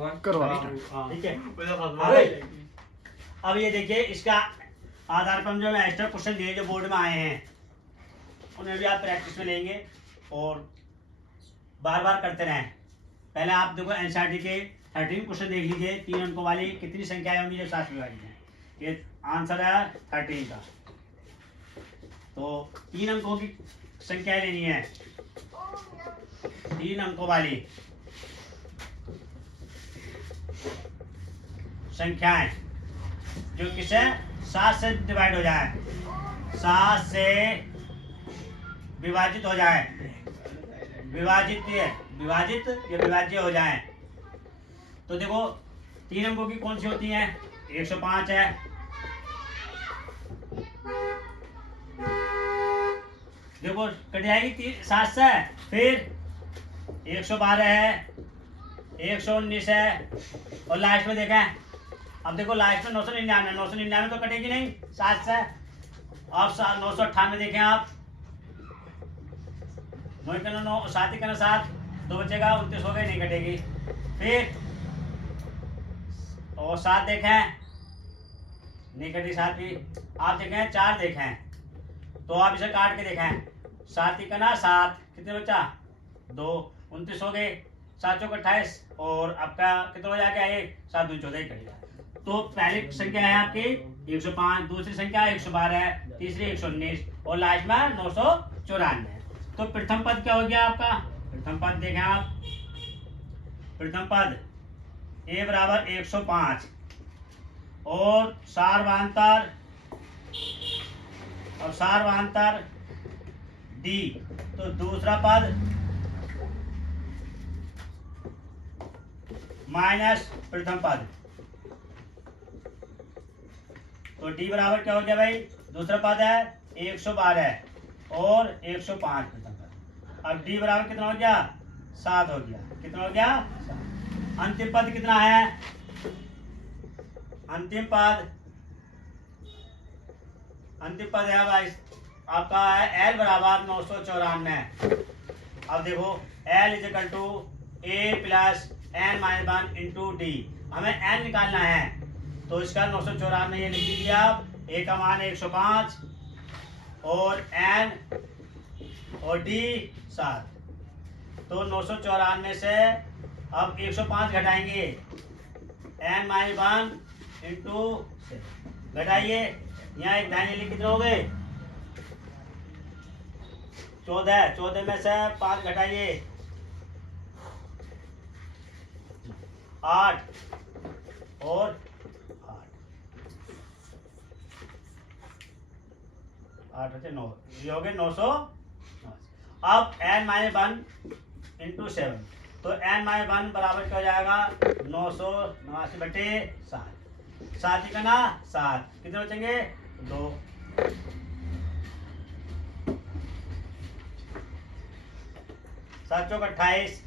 ठीक है। अब ये देखिए, इसका आधार पर जो एक्स्ट्रा क्वेश्चन दिए जो बोर्ड में आए हैं उन्हें भी आप प्रैक्टिस में लेंगे और बार बार करते रहें। पहले आप देखो एनसीईआरटी के 13 क्वेश्चन देख लीजिए। 3 अंकों वाली कितनी संख्याएं होंगी जो 7 से विभाजित हैं। ये आंसर है 13 का। तो 3 अंकों की संख्याएं लेनी है, 3 अंकों वाली संख्याएं जो किसे 7 से डिवाइड हो जाए, 7 से विभाजित हो जाए, विभाजित या विभाज्य हो जाए। तो देखो 3 अंकों की कौन सी होती हैं? 105 है, देखो कट जाएगी 7 से, फिर 112 है, 119 है और लास्ट में देखें, अब देखो लास्ट में 999, 999 तो कटेगी नहीं 7 से। अब 998 देखें आप, 9 का 9, 7 का 7, 2 बचेगा, 29 हो गए, नहीं कटेगी। फिर और 7 देखें, नहीं कटी 7 भी। आप देखें 4 देखें, तो आप इसे काट के देखें, 7 का 7, कितने बचा? 2, 29 हो गए, 7 चौक 28 और आपका कितना हो जाएगा? 1, 7 दूनी 14 कटेगा। तो पहली संख्या है आपकी 105, दूसरी संख्या 112, तीसरी 119 और लास्ट में 994। तो प्रथम पद क्या हो गया आपका? प्रथम पद देखें आप, प्रथम पद a बराबर 105 और सार्वधातुक d। तो दूसरा पद माइनस प्रथम पद, तो d बराबर क्या हो गया भाई? दूसरा पद है 112 और 105 प्रथम पद। अब d बराबर कितना हो गया? 7 हो गया। कितना हो गया? 7। अंतिम पद कितना है? अंतिम पद है भाई आपका है l बराबर 994। अब देखो l is equal to a plus n minus 1 into d. हमें n निकालना है, तो इसका 994 ये लिख लीजिए आप। a का मान 105 और n और d 7। तो 994 से अब 105 घटाएंगे, n माइनस 1 इंटू घटाइए, यहाँ एक दाहिने लिए कितने हो गए? 14। 14 में से 5 घटाइए, 8 और 8 बचे 9, ये हो गए 900। अब n माइनस 1 इंटू 7, तो n माइनस 1 बराबर क्या हो जाएगा? 989/7। 7 का 7, कितने बचेंगे? 2। 7 चौक 28।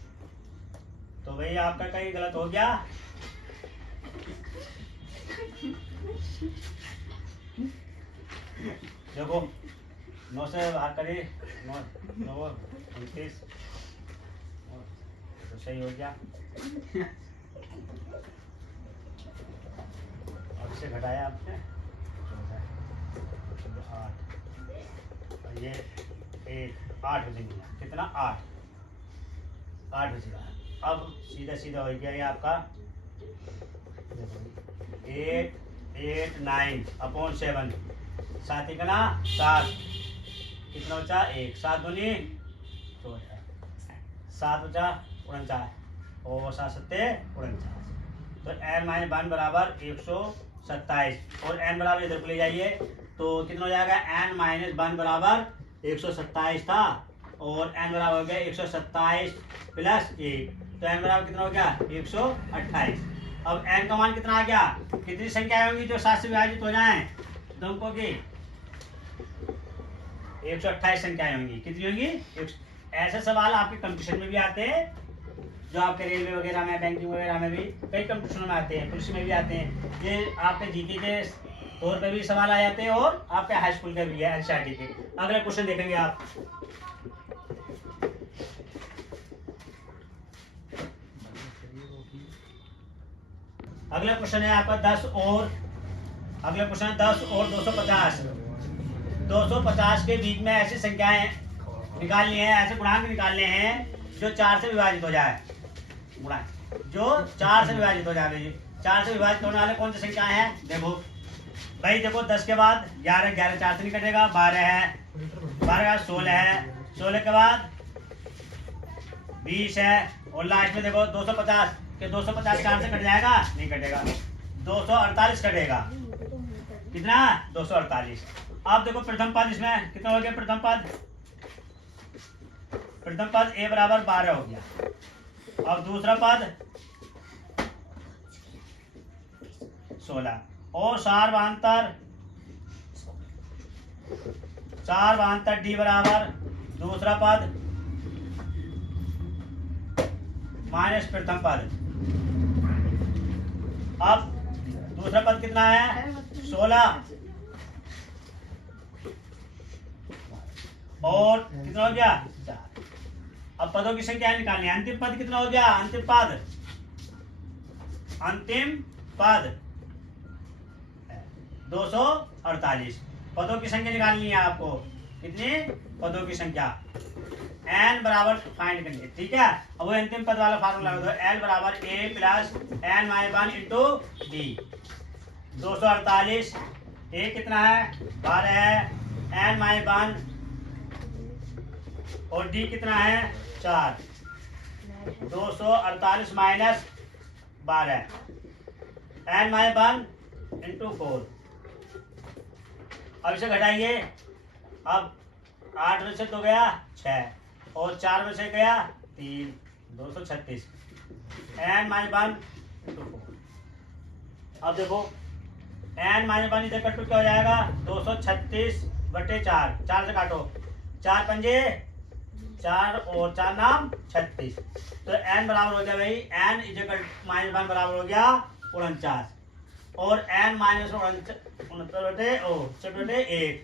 तो भाई आपका कहीं गलत हो गया। देखो 9 से भाग करिए, 9 29, तो सही हो गया। और इसे घटाया आपने 8, और ये 8 बचेंगे। कितना? 8 बचेगा। अब सीधा हो गया ये आपका 889/7। 7 का 7, कितना बचा? 1, 7 दूनी 14, 7 बचा 49 और 7 सत्ते 49। तो n माइनस 1 बराबर 127 और n बराबर इधर को ले जाइए, तो कितना हो जाएगा? n माइनस 1 बराबर 127 था और n बराबर हो गया 127 प्लस 1, तो n बराबर कितना हो गया? 128। अब n का मान कितना आ गया? कितनी संख्याएं होंगी जो 7 से विभाजित हो जाएं? दो अंकों की 128 संख्याएं होंगी। कितनी होंगी? ऐसे सवाल आपके कंपटीशन में भी आते हैं, जो आपके रेलवे वगैरह में, बैंकिंग वगैरह में भी कई कंपटीशनों में आते हैं, पुलिस में भी आते हैं। ये आपके जीके के तौर पे भी सवाल आ जाते हैं और आपके हाई स्कूल के भी है, एनसीईआरटी के। अगले क्वेश्चन देखेंगे आप। अगला क्वेश्चन है आपका 10 और अगला क्वेश्चन है 10 और 250। 250 के बीच में ऐसी संख्याएं निकालनी है, ऐसे गुणांक निकालने हैं जो 4 से विभाजित हो जाए। गुणांक जो 4 से विभाजित हो जाए। 4 से विभाजित होने वाले कौन सी संख्याएं हैं? देखो भाई, देखो 10 के बाद 11, 11 4 से नहीं कटेगा, 12 है, 12 का 16 है, 16 के बाद 20 है, और लास्ट में देखो 250 के 250 4 से कट जाएगा? नहीं कटेगा, 248 कटेगा। कितना? 248। अब देखो प्रथम पद इसमें कितना हो गया? प्रथम पद a बराबर 12 हो गया। अब दूसरा पद 16 और सार्वधातुक d बराबर दूसरा पद माइनस प्रथम पद। अब दूसरा पद कितना है? 16 और कितना हो गया? 4। अब पदों की संख्या निकालनी है। अंतिम पद कितना हो गया? अंतिम पद 248। पदों की संख्या निकालनी है आपको। कितनी पदों की संख्या? n बराबर फाइंड करनी है, ठीक है। अब वो अंतिम पद वाला फार्मूला लगा दो, l बराबर a plus n minus 1 into d। 248 a कितना है? 12 है, n माइनस 1 और d कितना है? 4। 248 माइनस 12 n माइनस 1 इंटू 4। अब इसे घटाइए। अब 8 में से 2 गया 6 और 4 में से गया 3, 236 n माइनस 1 इंटू 4। अब देखो n माइनस 1 इधर कट क्या हो जाएगा? 236 बटे 4, 4 से काटो, 4 पंजे 4 और 4 नाम 36। तो n बराबर हो गया भाई, n इजकल माइनस 1 बराबर हो गया 49 और n माइनस 69 बटे 1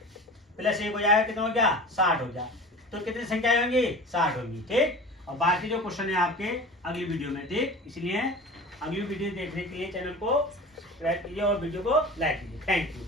प्लस 1 हो जाएगा। कितना हो गया? 60 हो गया। तो कितनी संख्याएं होंगी? 60 होंगी, ठीक। और बाकी जो क्वेश्चन है आपके अगली वीडियो में, ठीक। इसलिए अगली वीडियो देखने के लिए चैनल को सब्सक्राइब कीजिए और वीडियो को लाइक कीजिए। Thank you.